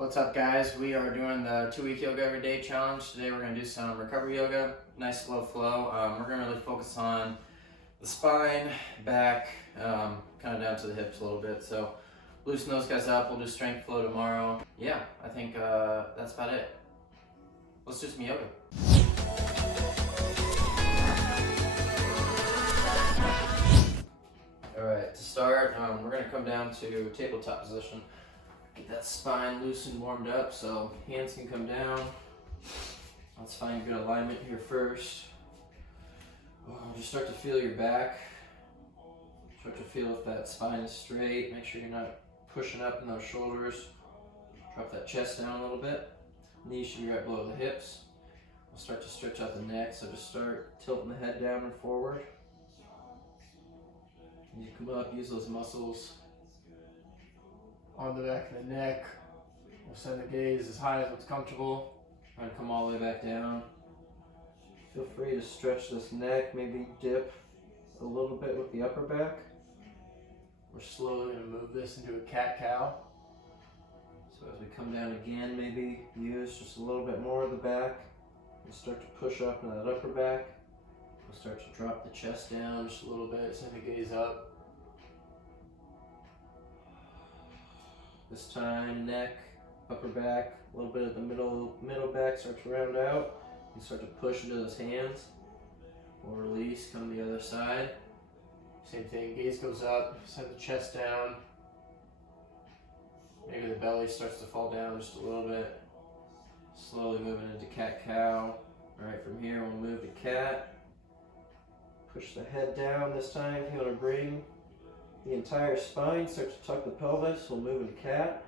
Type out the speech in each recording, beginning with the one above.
What's up, guys? We are doing the 2-week yoga every day challenge. Today we're going to do some recovery yoga, nice slow flow. We're going to really focus on the spine, back, kind of down to the hips a little bit. So loosen those guys up. We'll do strength flow tomorrow. Yeah, I think that's about it. Let's do some yoga. Alright, to start, we're going to come down to tabletop position. Get that spine loose and warmed up so hands can come down. Let's find good alignment here first. Just start to feel your back. Start to feel if that spine is straight. Make sure you're not pushing up in those shoulders. Drop that chest down a little bit. Knees should be right below the hips. We'll start to stretch out the neck, so just start tilting the head down and forward. As you come up, use those muscles on the back of the neck. We'll send the gaze as high as what's comfortable. Try and come all the way back down. Feel free to stretch this neck, maybe dip a little bit with the upper back. We're slowly going to move this into a cat-cow. So as we come down again, maybe use just a little bit more of the back and start to push up in that upper back. We'll start to drop the chest down just a little bit, send the gaze up. This time, neck, upper back, a little bit of the middle back, start to round out. You start to push into those hands. We'll release, come to the other side. Same thing, gaze goes up, send the chest down. Maybe the belly starts to fall down just a little bit. Slowly moving into cat-cow. Alright, from here we'll move to cat. Push the head down this time. If you want to bring the entire spine, start to tuck the pelvis. We'll move into cat.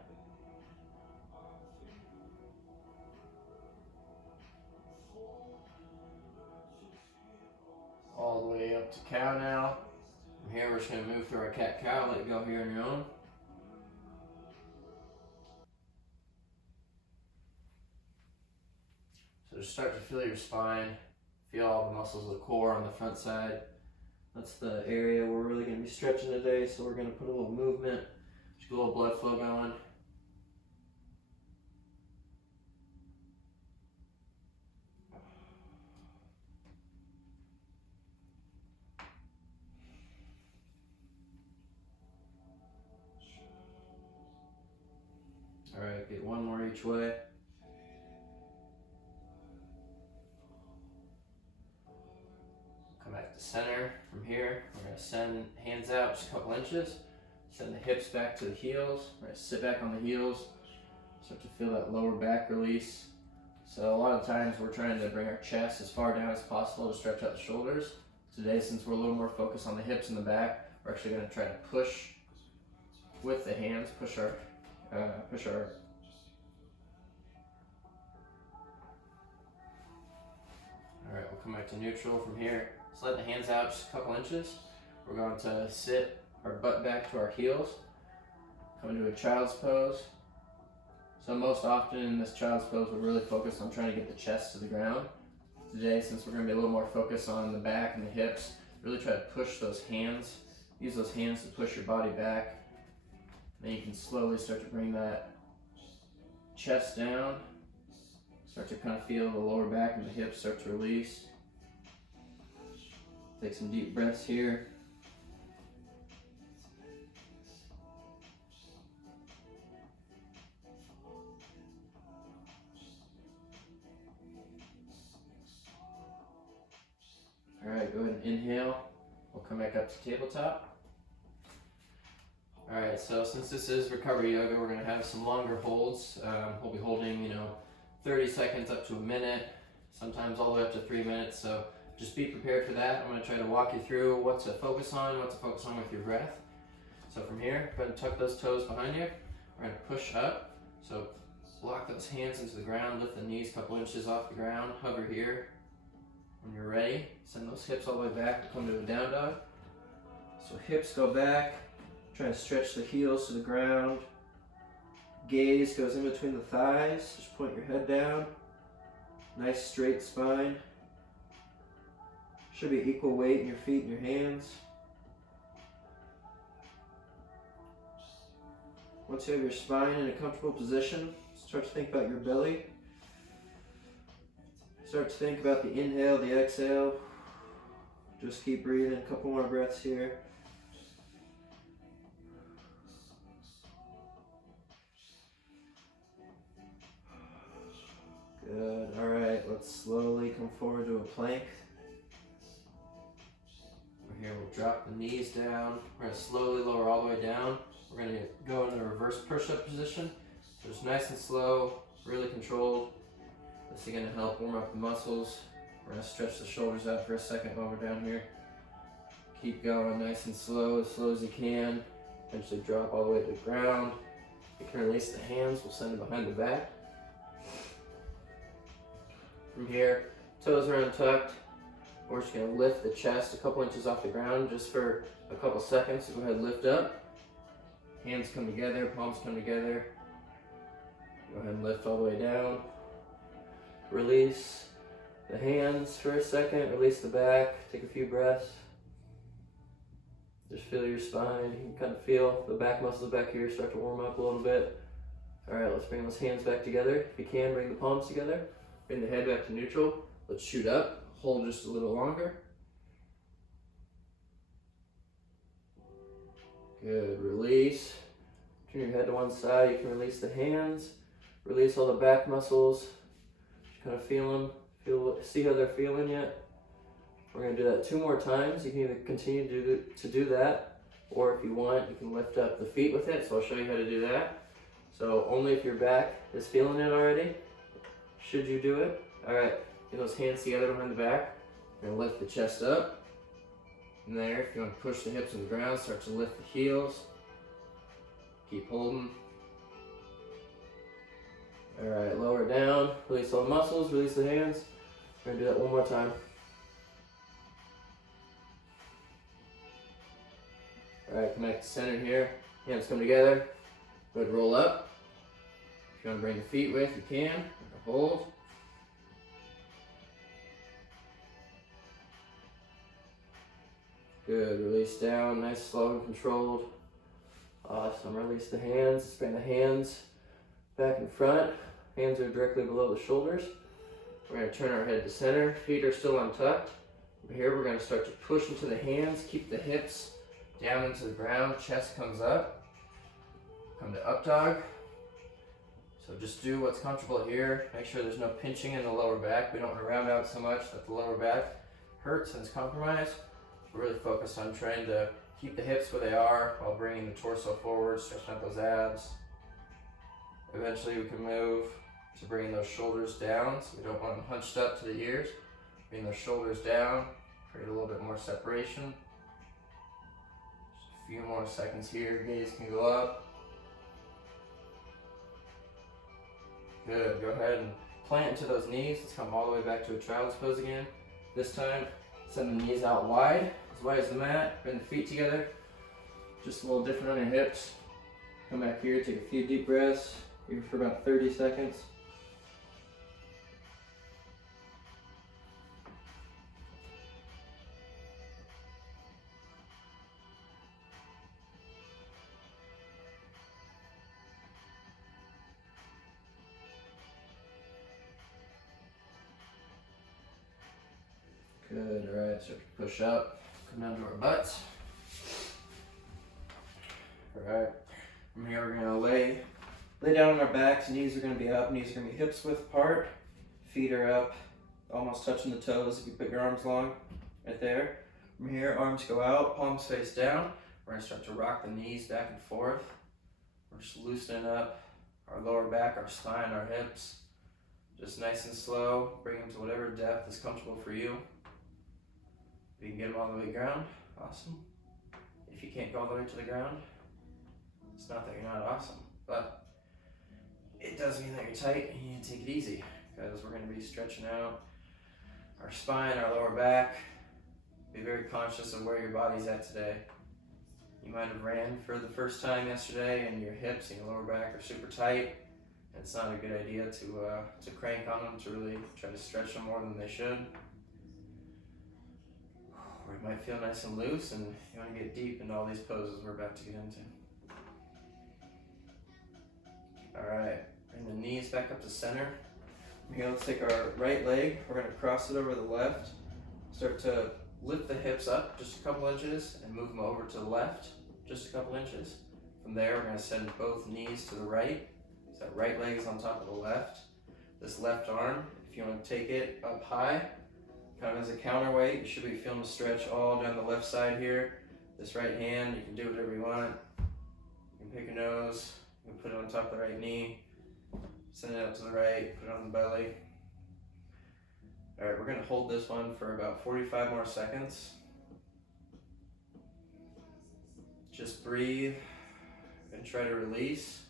All the way up to cow now. From here we're just going to move through our cat-cow. Let it go here on your own. So just start to feel your spine. Feel all the muscles of the core on the front side. That's the area we're really going to be stretching today, so we're going to put a little movement, just get a little blood flow going. Alright, get one more each way. Come back to center. From here, we're going to send hands out just a couple inches. Send the hips back to the heels. We're going to sit back on the heels. Start to feel that lower back release. So a lot of times we're trying to bring our chest as far down as possible to stretch out the shoulders. Today, since we're a little more focused on the hips and the back, we're actually going to try to push with the hands, push our. Alright, we'll come back to neutral from here. Slide the hands out just a couple inches. We're going to sit our butt back to our heels. Come into a child's pose. So most often in this child's pose, we're really focused on trying to get the chest to the ground. Today, since we're going to be a little more focused on the back and the hips, really try to push those hands. Use those hands to push your body back. Then you can slowly start to bring that chest down. Start to kind of feel the lower back and the hips start to release. Take some deep breaths here. Alright, go ahead and inhale. We'll come back up to tabletop. Alright, so since this is recovery yoga, we're going to have some longer holds. We'll be holding, 30 seconds up to a minute, sometimes all the way up to 3 minutes. So just be prepared for that. I'm going to try to walk you through what to focus on with your breath. So from here, go ahead and tuck those toes behind you. We're going to push up. So lock those hands into the ground, lift the knees a couple inches off the ground, hover here. When you're ready, send those hips all the way back and come to a down dog. So hips go back, try to stretch the heels to the ground. Gaze goes in between the thighs, just point your head down. Nice straight spine. Should be equal weight in your feet and your hands. Once you have your spine in a comfortable position, Start to think about your belly. Start to think about the inhale, the exhale. Just keep breathing, a couple more breaths here. Good, all right, let's slowly come forward to a plank. We're here, we'll drop the knees down. We're gonna slowly lower all the way down. We're gonna go in the reverse push-up position. So just nice and slow, really controlled. This is gonna help warm up the muscles. We're gonna stretch the shoulders out for a second while we're down here. Keep going nice and slow as you can. Eventually drop all the way to the ground. You can release the hands, we'll send them behind the back. From here, toes are untucked. We're just gonna lift the chest a couple inches off the ground just for a couple seconds. So go ahead and lift up. Hands come together, palms come together. Go ahead and lift all the way down. Release the hands for a second, release the back, take a few breaths. Just feel your spine, you can kind of feel the back muscles back here start to warm up a little bit. All right, let's bring those hands back together. If you can, bring the palms together. Bring the head back to neutral. Let's shoot up, hold just a little longer. Good, release. Turn your head to one side, you can release the hands. Release all the back muscles. Just kind of feel them, see how they're feeling yet. We're gonna do that 2 more times. You can either continue to do that, or if you want, you can lift up the feet with it. So I'll show you how to do that. So only if your back is feeling it already, should you do it. All right, get those hands together behind the back. You're gonna lift the chest up. And there, if you want to push the hips on the ground, start to lift the heels. Keep holding. All right, lower down, release all the muscles, release the hands. We're gonna do that 1 more time. All right, come back to center here. Hands come together. Go ahead and roll up. If you want to bring the feet with, you can. Hold. Good, release down, nice, slow and controlled. Awesome, release the hands, bring the hands back in front. Hands are directly below the shoulders. We're gonna turn our head to center. Feet are still untucked. Over here, we're gonna start to push into the hands, keep the hips down into the ground, chest comes up. Come to up dog. So just do what's comfortable here. Make sure there's no pinching in the lower back. We don't want to round out so much that the lower back hurts and is compromised. We're really focused on trying to keep the hips where they are while bringing the torso forward, stretching out those abs. Eventually we can move to bringing those shoulders down, so we don't want them hunched up to the ears. Bring those shoulders down, create a little bit more separation. Just a few more seconds here, gaze can go up. Good, go ahead and plant into those knees. Let's come all the way back to a child's pose again. This time, send the knees out wide as the mat. Bring the feet together. Just a little different on your hips. Come back here, take a few deep breaths. Here for about 30 seconds. Good, all right, start to push up, come down to our butts. All right, from here we're gonna lay down on our backs, knees are gonna be up, knees are gonna be hips width apart, feet are up, almost touching the toes if you put your arms long, right there. From here, arms go out, palms face down. We're gonna start to rock the knees back and forth. We're just loosening up our lower back, our spine, our hips. Just nice and slow, bring them to whatever depth is comfortable for you. If you can get them all the way to the ground, awesome. If you can't go all the way to the ground, it's not that you're not awesome, but it does mean that you're tight and you need to take it easy, because we're going to be stretching out our spine, our lower back. Be very conscious of where your body's at today. You might have ran for the first time yesterday and your hips and your lower back are super tight. It's not a good idea to crank on them, to really try to stretch them more than they should. Or it might feel nice and loose, and you want to get deep into all these poses we're about to get into. All right, Bring the knees back up to center. Okay, let's take our right leg, we're going to cross it over the left. Start to lift the hips up just a couple inches and move them over to the left just a couple inches. From there, we're going to send both knees to the right. So that right leg is on top of the left. This left arm, if you want to take it up high, kind of as a counterweight, you should be feeling the stretch all down the left side here. This right hand, you can do whatever you want. You can pick a nose, you can put it on top of the right knee, send it out to the right, put it on the belly. All right, we're gonna hold this one for about 45 more seconds. Just breathe and try to release.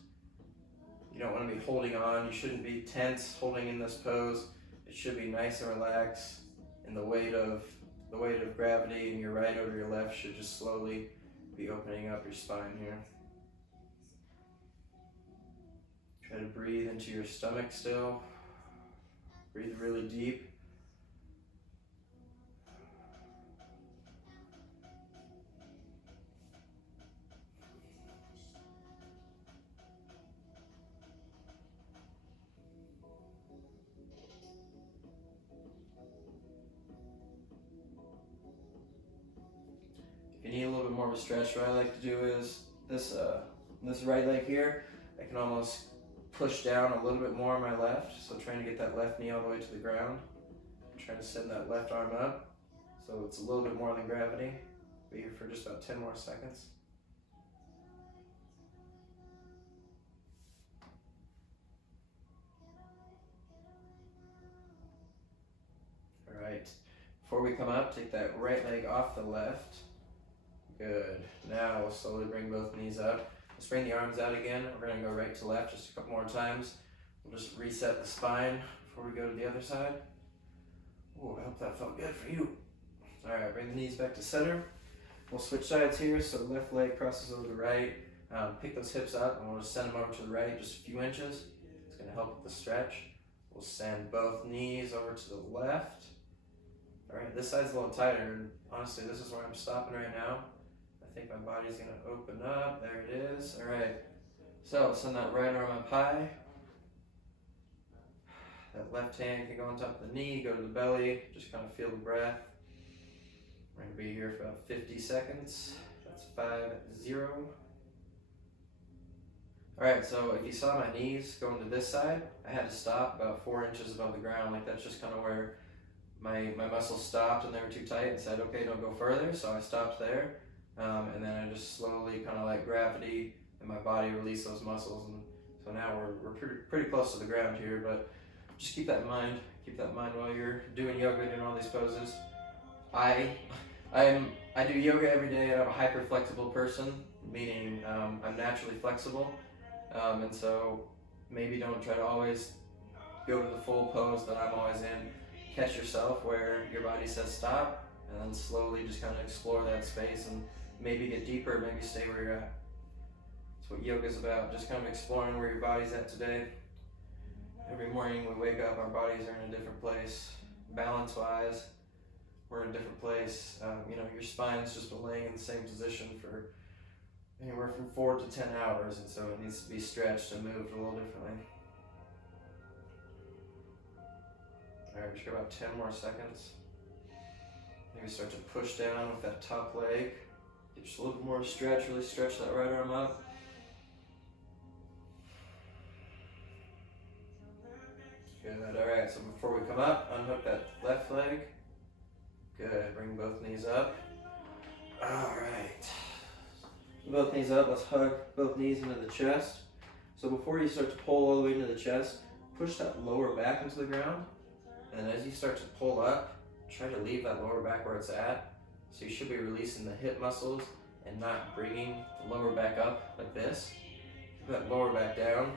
You don't want to be holding on. You shouldn't be tense holding in this pose. It should be nice and relaxed, and the weight of gravity in your right over your left should just slowly be opening up your spine here. Try to breathe into your stomach still. Breathe really deep. If you need a little bit more of a stretch, what I like to do is this right leg here, I can almost push down a little bit more on my left, so trying to get that left knee all the way to the ground. I'm trying to send that left arm up, so it's a little bit more than gravity. Be here for just about 10 more seconds. All right, before we come up, take that right leg off the left. Good. Now we'll slowly bring both knees up. Let's bring the arms out again. We're going to go right to left just a couple more times. We'll just reset the spine before we go to the other side. Oh, I hope that felt good for you. All right, bring the knees back to center. We'll switch sides here, so the left leg crosses over the right. Pick those hips up, and we'll just send them over to the right just a few inches. It's going to help with the stretch. We'll send both knees over to the left. All right, this side's a little tighter, and honestly, this is where I'm stopping right now. I think my body's going to open up. There it is. All right, so send that right arm up high. That left hand can go on top of the knee, go to the belly, just kind of feel the breath. We're going to be here for about 50 seconds. That's 5-0. All right, so if you saw my knees going to this side, I had to stop about 4 inches above the ground. Like that's just kind of where my muscles stopped and they were too tight and said, okay, don't go further. So I stopped there. And then I just slowly kind of like gravity and my body release those muscles. And so now we're pretty close to the ground here, but just keep that in mind. Keep that in mind while you're doing yoga and all these poses. I do yoga every day, and I'm a hyper flexible person, meaning I'm naturally flexible. And so maybe don't try to always go to the full pose that I'm always in. Catch yourself where your body says stop, and then slowly just kind of explore that space and maybe get deeper, maybe stay where you're at. That's what yoga's about, just kind of exploring where your body's at today. Every morning we wake up, our bodies are in a different place. Balance-wise, we're in a different place. Your spine's just been laying in the same position for anywhere from 4 to 10 hours, and so it needs to be stretched and moved a little differently. All right, just got about 10 more seconds. Maybe start to push down with that top leg. Get just a little bit more stretch, really stretch that right arm up. Good, all right, so before we come up, unhook that left leg. Good, bring both knees up. All right. Both knees up, let's hug both knees into the chest. So before you start to pull all the way into the chest, push that lower back into the ground. And then as you start to pull up, try to leave that lower back where it's at. So you should be releasing the hip muscles and not bringing the lower back up like this. Keep that lower back down,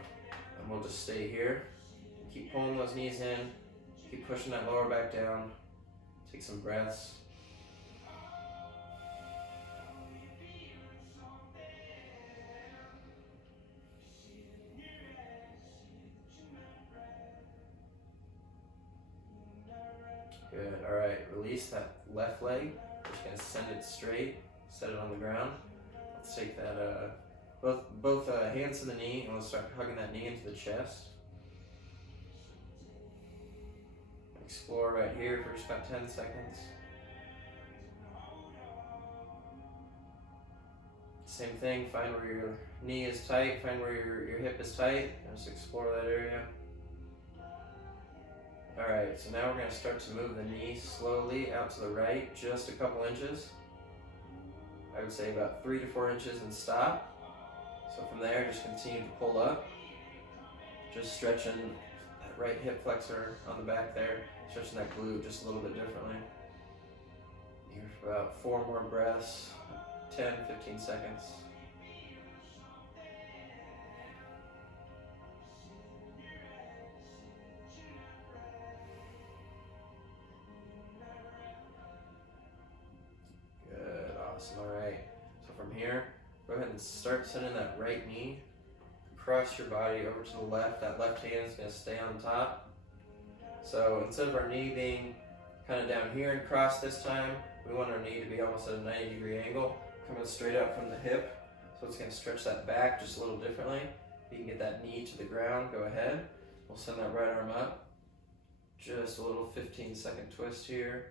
and we'll just stay here. Keep pulling those knees in, keep pushing that lower back down. Take some breaths. Good, all right, release that left leg. We're just gonna send it straight, set it on the ground. Let's take that, both hands to the knee, and let's start hugging that knee into the chest. explore right here for just about 10 seconds. Same thing, find where your knee is tight, find where your hip is tight, and just explore that area. Alright, so now we're going to start to move the knee slowly out to the right, just a couple inches. I would say about 3 to 4 inches and stop. So from there, just continue to pull up. Just stretching that right hip flexor on the back there, stretching that glute just a little bit differently. Here for about 4 more breaths, 10, 15 seconds. Good, awesome, all right. So from here, go ahead and start sending that right knee across your body over to the left. That left hand is going to stay on top. So instead of our knee being kind of down here and crossed this time, we want our knee to be almost at a 90-degree angle, coming straight up from the hip. So it's going to stretch that back just a little differently. If you can get that knee to the ground, go ahead. We'll send that right arm up. Just a little 15-second twist here.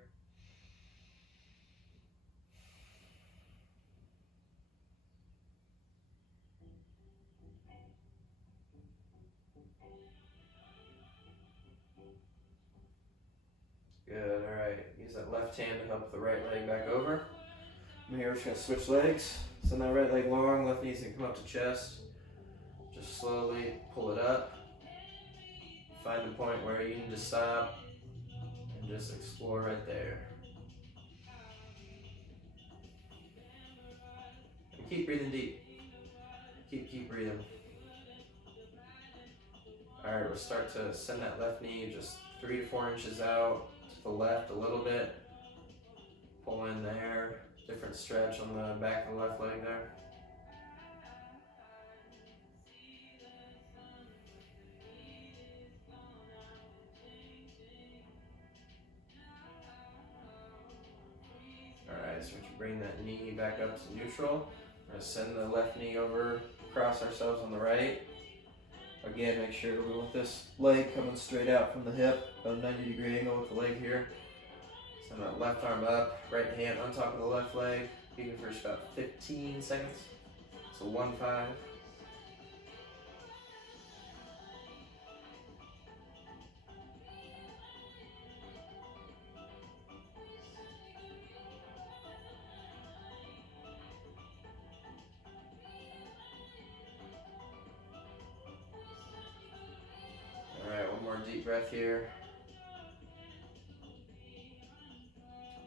Good, all right. Use that left hand to help the right leg back over. From here, we're just gonna switch legs. Send that right leg long, left knee's gonna come up to chest. Just slowly pull it up. Find the point where you need to stop and just explore right there. And keep breathing deep. Keep breathing. All right, we'll start to send that left knee just 3 to 4 inches out to the left a little bit. Pull in there. Different stretch on the back of the left leg there. Alright, so we can bring that knee back up to neutral. We're going to send the left knee over, cross ourselves on the right. Again, make sure we want this leg coming straight out from the hip, about a 90-degree angle with the leg here. Send that left arm up, right hand on top of the left leg, keeping for just about 15 seconds. So 1-5. Alright, one more deep breath here.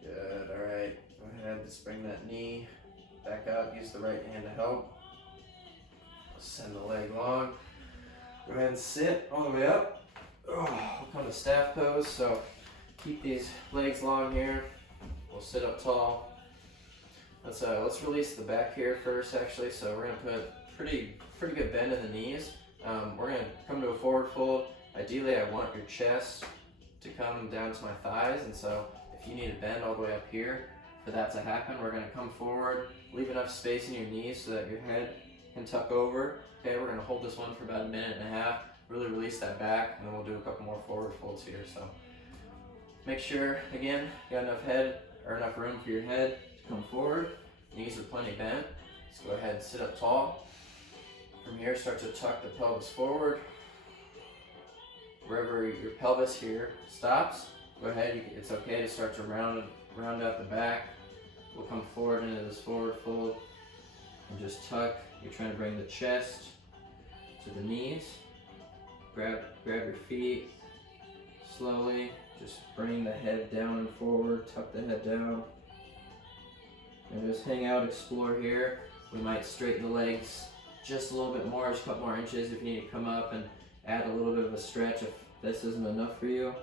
Good, alright. Go ahead, just bring that knee back up. Use the right hand to help. Send the leg long. Go ahead and sit all the way up. We'll come to staff pose. So keep these legs long here. We'll sit up tall. Let's release the back here first, actually. So we're gonna put pretty good bend in the knees. We're gonna come to a forward fold. Ideally, I want your chest to come down to my thighs, and so if you need to bend all the way up here for that to happen, we're gonna come forward, leave enough space in your knees so that your head can tuck over. Okay, we're gonna hold this one for about a minute and a half, really release that back, and then we'll do a couple more forward folds here. So make sure, again, you got enough head or enough room for your head to come forward. Knees are plenty bent. So go ahead and sit up tall. From here, start to tuck the pelvis forward. Wherever your pelvis here stops, go ahead, it's okay to start to round out the back. We'll come forward into this forward fold and just tuck. You're trying to bring the chest to the knees. Grab your feet slowly. Just bring the head down and forward, tuck the head down. And just hang out, explore here. We might straighten the legs just a little bit more, just a couple more inches if you need to come up and add a little bit of a stretch if this isn't enough for you.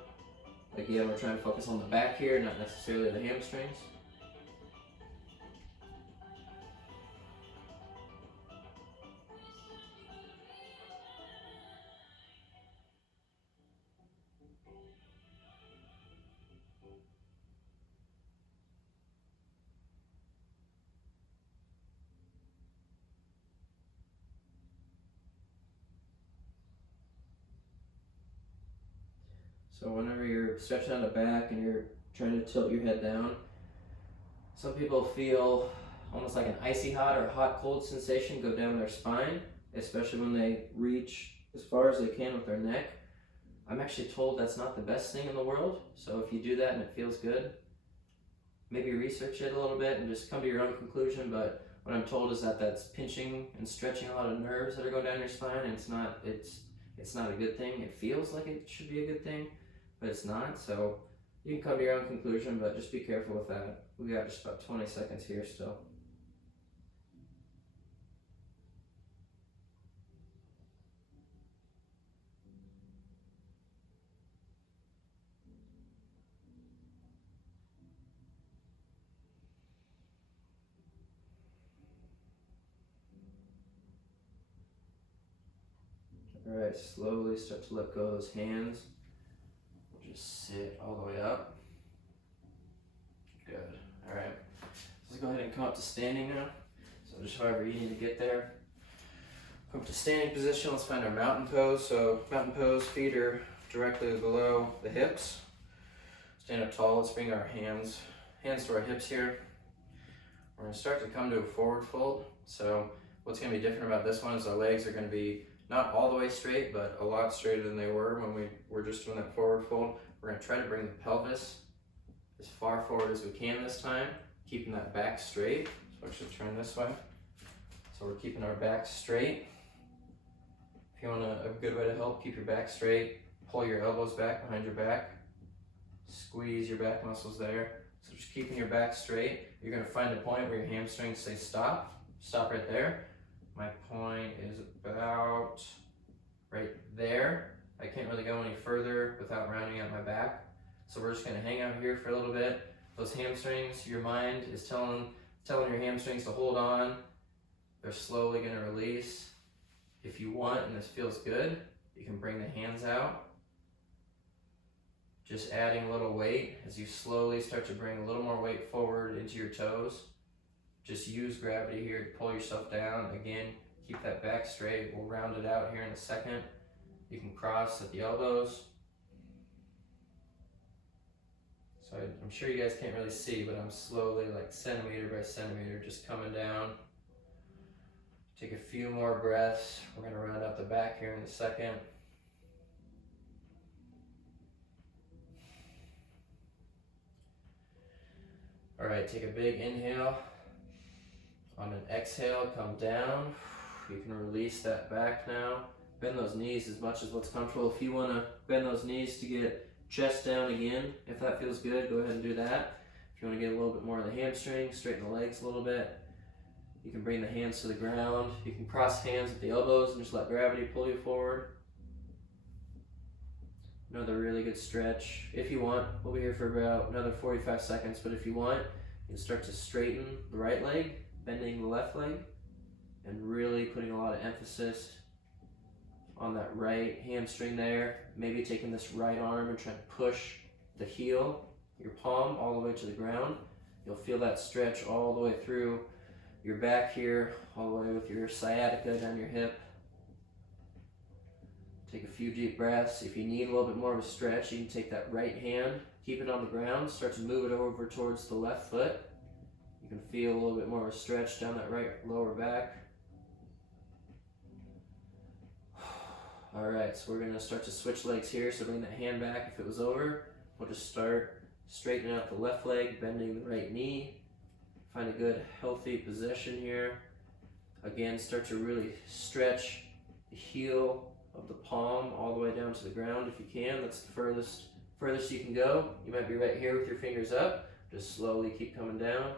Again, we're trying to focus on the back here, not necessarily the hamstrings. So whenever you're stretching on the back and you're trying to tilt your head down, some people feel almost like an icy hot or hot cold sensation go down their spine, especially when they reach as far as they can with their neck. I'm actually told that's not the best thing in the world, so if you do that and it feels good, maybe research it a little bit and just come to your own conclusion. But what I'm told is that that's pinching and stretching a lot of nerves that are going down your spine, and it's not a good thing. It feels like it should be a good thing, but it's not. So you can come to your own conclusion, but just be careful with that. We got just about 20 seconds here still. All right, slowly start to let go of those hands. Just sit all the way up. Good. All right. Let's go ahead and come up to standing now. So just however you need to get there. Come up to standing position. Let's find our mountain pose. So mountain pose, feet are directly below the hips. Stand up tall. Let's bring our hands to our hips here. We're going to start to come to a forward fold. So what's going to be different about this one is our legs are going to be not all the way straight, but a lot straighter than they were when we were just doing that forward fold. We're going to try to bring the pelvis as far forward as we can this time, keeping that back straight. So I should turn this way. So we're keeping our back straight. If you want a good way to help keep your back straight, pull your elbows back behind your back. Squeeze your back muscles there. So just keeping your back straight. You're going to find a point where your hamstrings say stop. Stop right there. My point is about right there. I can't really go any further without rounding out my back. So we're just gonna hang out here for a little bit. Those hamstrings, your mind is telling your hamstrings to hold on. They're slowly gonna release. If you want, and this feels good, you can bring the hands out. Just adding a little weight as you slowly start to bring a little more weight forward into your toes. Just use gravity here to pull yourself down. Again, keep that back straight. We'll round it out here in a second. You can cross at the elbows. So I'm sure you guys can't really see, but I'm slowly, like centimeter by centimeter, just coming down. Take a few more breaths. We're gonna round out the back here in a second. All right, take a big inhale. On an exhale, come down. You can release that back now. Bend those knees as much as what's comfortable. If you want to bend those knees to get chest down again, if that feels good, go ahead and do that. If you want to get a little bit more of the hamstring, straighten the legs a little bit. You can bring the hands to the ground. You can cross hands at the elbows and just let gravity pull you forward. Another really good stretch. If you want, we'll be here for about another 45 seconds, but if you want, you can start to straighten the right leg, bending the left leg, and really putting a lot of emphasis on that right hamstring there. Maybe taking this right arm and trying to push the heel, your palm, all the way to the ground. You'll feel that stretch all the way through your back here, all the way with your sciatica down your hip. Take a few deep breaths. If you need a little bit more of a stretch, you can take that right hand, keep it on the ground, start to move it over towards the left foot. You can feel a little bit more of a stretch down that right lower back. All right, so we're gonna start to switch legs here. So bring that hand back if it was over. We'll just start straightening out the left leg, bending the right knee. Find a good healthy position here. Again, start to really stretch the heel of the palm all the way down to the ground if you can. That's the furthest you can go. You might be right here with your fingers up. Just slowly keep coming down.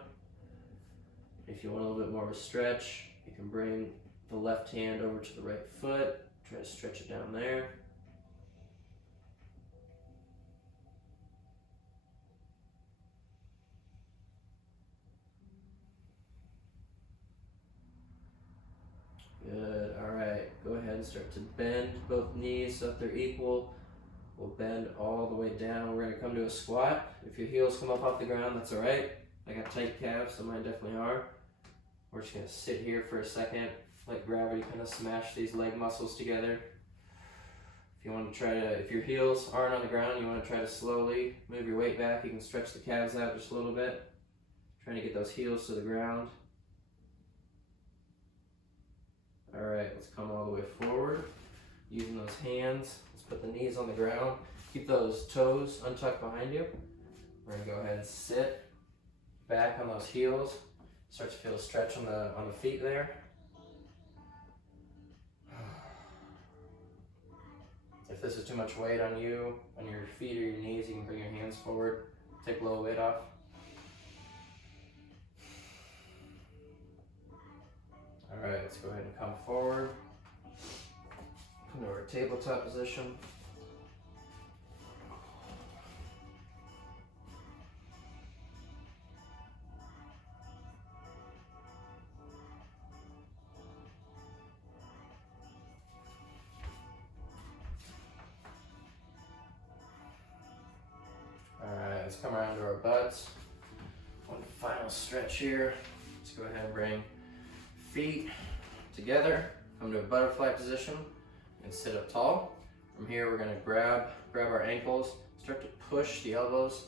If you want a little bit more of a stretch, you can bring the left hand over to the right foot. Try to stretch it down there. Good, all right. Go ahead and start to bend both knees so that they're equal. We'll bend all the way down. We're gonna come to a squat. If your heels come up off the ground, that's all right. I got tight calves, so mine definitely are. We're just gonna sit here for a second, let gravity kind of smash these leg muscles together. If you want to try to, if your heels aren't on the ground, you want to try to slowly move your weight back. You can stretch the calves out just a little bit, trying to get those heels to the ground. All right, let's come all the way forward. Using those hands, let's put the knees on the ground. Keep those toes untucked behind you. We're gonna go ahead and sit back on those heels. Start to feel a stretch on the feet there. If this is too much weight on you, on your feet or your knees, you can bring your hands forward, take a little weight off. All right, let's go ahead and come forward. Come to our tabletop position. Alright, let's come around to our butts. One final stretch here. Let's go ahead and bring feet together. Come to a butterfly position and sit up tall. From here, we're going to grab our ankles, start to push the elbows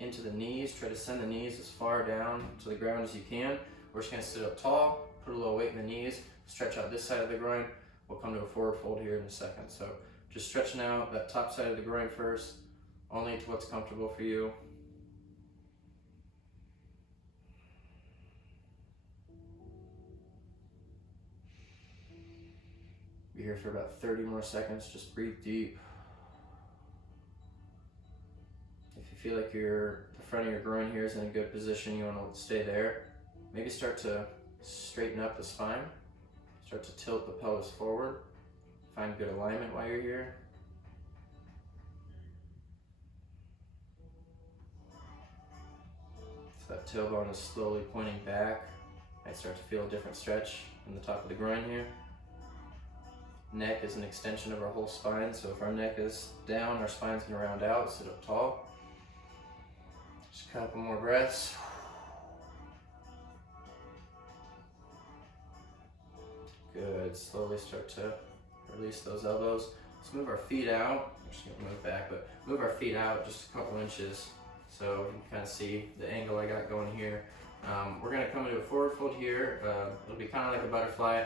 into the knees. Try to send the knees as far down to the ground as you can. We're just going to sit up tall, put a little weight in the knees, stretch out this side of the groin. We'll come to a forward fold here in a second. So just stretching out that top side of the groin first, only to what's comfortable for you. Be here for about 30 more seconds. Just breathe deep. If you feel like the front of your groin here is in a good position, you want to stay there. Maybe start to straighten up the spine. Start to tilt the pelvis forward. Find good alignment while you're here. So that tailbone is slowly pointing back. I start to feel a different stretch in the top of the groin here. Neck is an extension of our whole spine, so if our neck is down, our spine's gonna round out, sit up tall. Just a couple more breaths. Good, slowly start to release those elbows. Let's move our feet out. I'm just gonna move back, but move our feet out just a couple inches so you can kind of see the angle I got going here. We're gonna come into a forward fold here. It'll be kind of like a butterfly.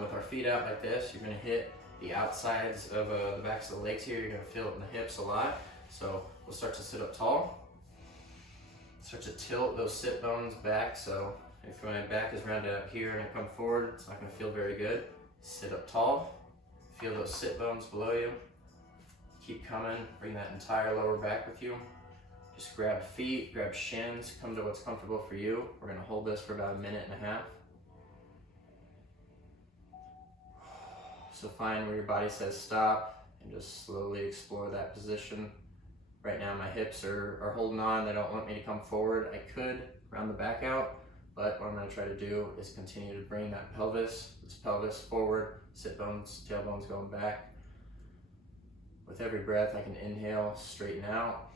With our feet out like this, you're gonna hit the outsides of the backs of the legs here. You're gonna feel it in the hips a lot. So we'll start to sit up tall. Start to tilt those sit bones back. So if my back is rounded up here and I come forward, it's not gonna feel very good. Sit up tall. Feel those sit bones below you. Keep coming, bring that entire lower back with you. Just grab feet, grab shins, come to what's comfortable for you. We're gonna hold this for about 1.5 minutes. So find where your body says stop and just slowly explore that position. Right now my hips are holding on, they don't want me to come forward. I could round the back out, but what I'm gonna try to do is continue to bring that this pelvis forward, sit bones, tailbones going back. With every breath I can inhale, straighten out.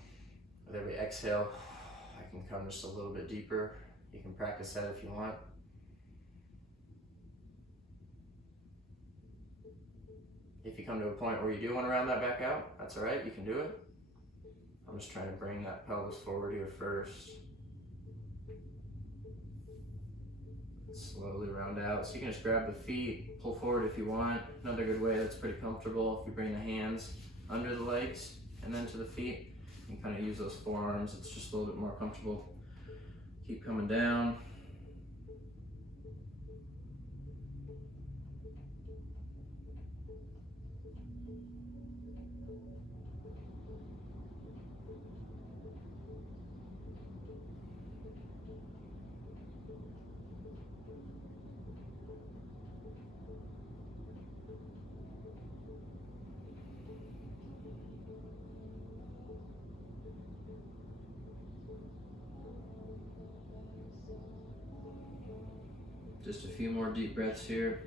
With every exhale, I can come just a little bit deeper. You can practice that if you want. If you come to a point where you do want to round that back out, that's all right, you can do it. I'm just trying to bring that pelvis forward here first. Slowly round out. So you can just grab the feet, pull forward if you want. Another good way that's pretty comfortable, if you bring the hands under the legs and then to the feet, you can kind of use those forearms. It's just a little bit more comfortable. Keep coming down. Just a few more deep breaths here.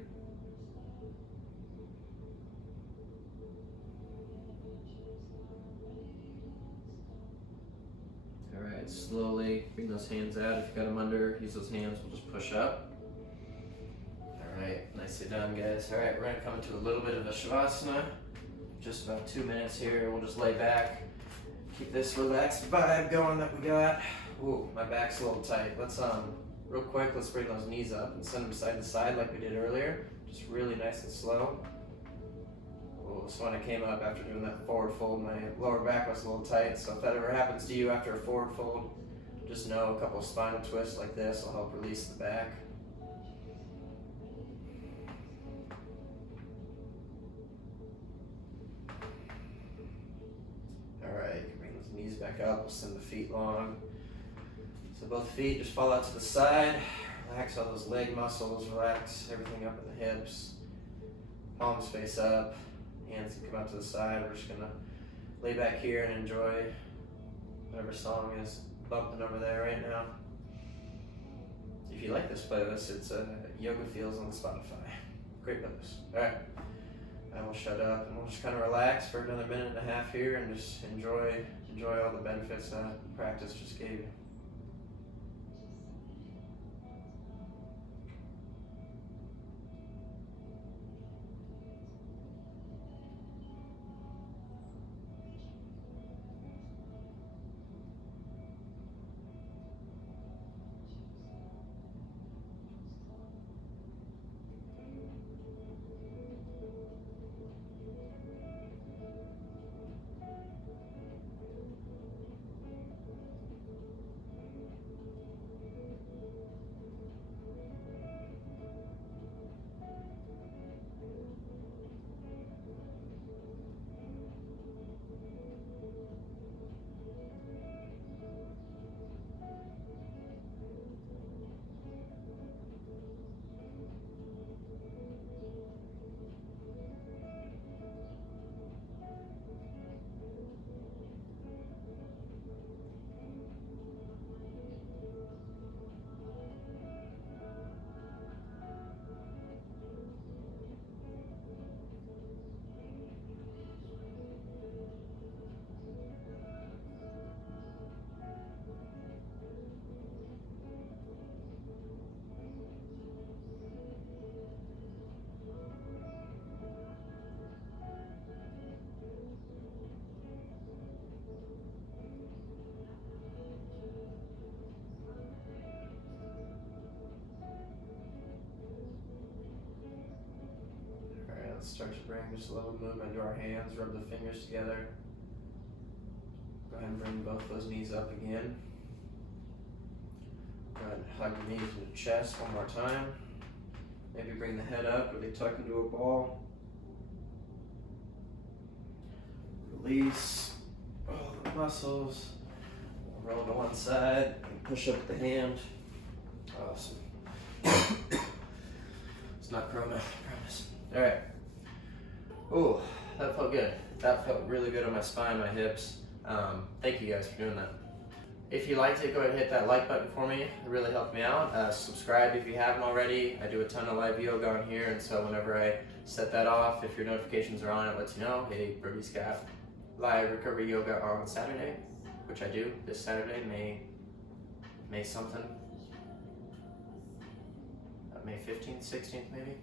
All right, slowly bring those hands out. If you got them under, use those hands, we'll just push up. All right, nicely done, guys. All right, we're gonna come into a little bit of a Shavasana. just about 2 minutes here. We'll just lay back, keep this relaxed vibe going that we got. Ooh, my back's a little tight. Let's real quick, let's bring those knees up and send them side to side like we did earlier. Just really nice and slow. Ooh, so when I came up after doing that forward fold, my lower back was a little tight. So if that ever happens to you after a forward fold, just know a couple of spinal twists like this will help release the back. Alright, bring those knees back up, we'll send the feet long. So both feet just fall out to the side, relax all those leg muscles, relax everything up in the hips. Palms face up, hands can come out to the side. We're just gonna lay back here and enjoy whatever song is bumping over there right now. If you like this playlist, it's Yoga Feels on Spotify. Great playlist. Alright, I will shut up and we'll just kind of relax for another minute and a half here and just enjoy all the benefits that practice just gave you. Let's start to bring just a little movement to our hands, rub the fingers together. Go ahead and bring both those knees up again. Go ahead and hug the knees into the chest one more time. Maybe bring the head up, really tuck into a ball. Release all the muscles. Roll to one side and push up the hand. Awesome. It's not Corona, I promise. All right. Ooh, that felt good. That felt really good on my spine, my hips. Thank you guys for doing that. If you liked it, go ahead and hit that like button for me. It really helped me out. Subscribe if you haven't already. I do a ton of live yoga on here, and so whenever I set that off, if your notifications are on, it lets you know, hey, Brody's got live recovery yoga on Saturday, which I do this Saturday, May something. May 15th, 16th maybe,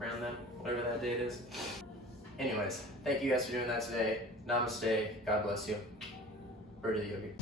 around then, whatever that date is. Anyways, thank you guys for doing that today. Namaste, God bless you. Brody the Yogi.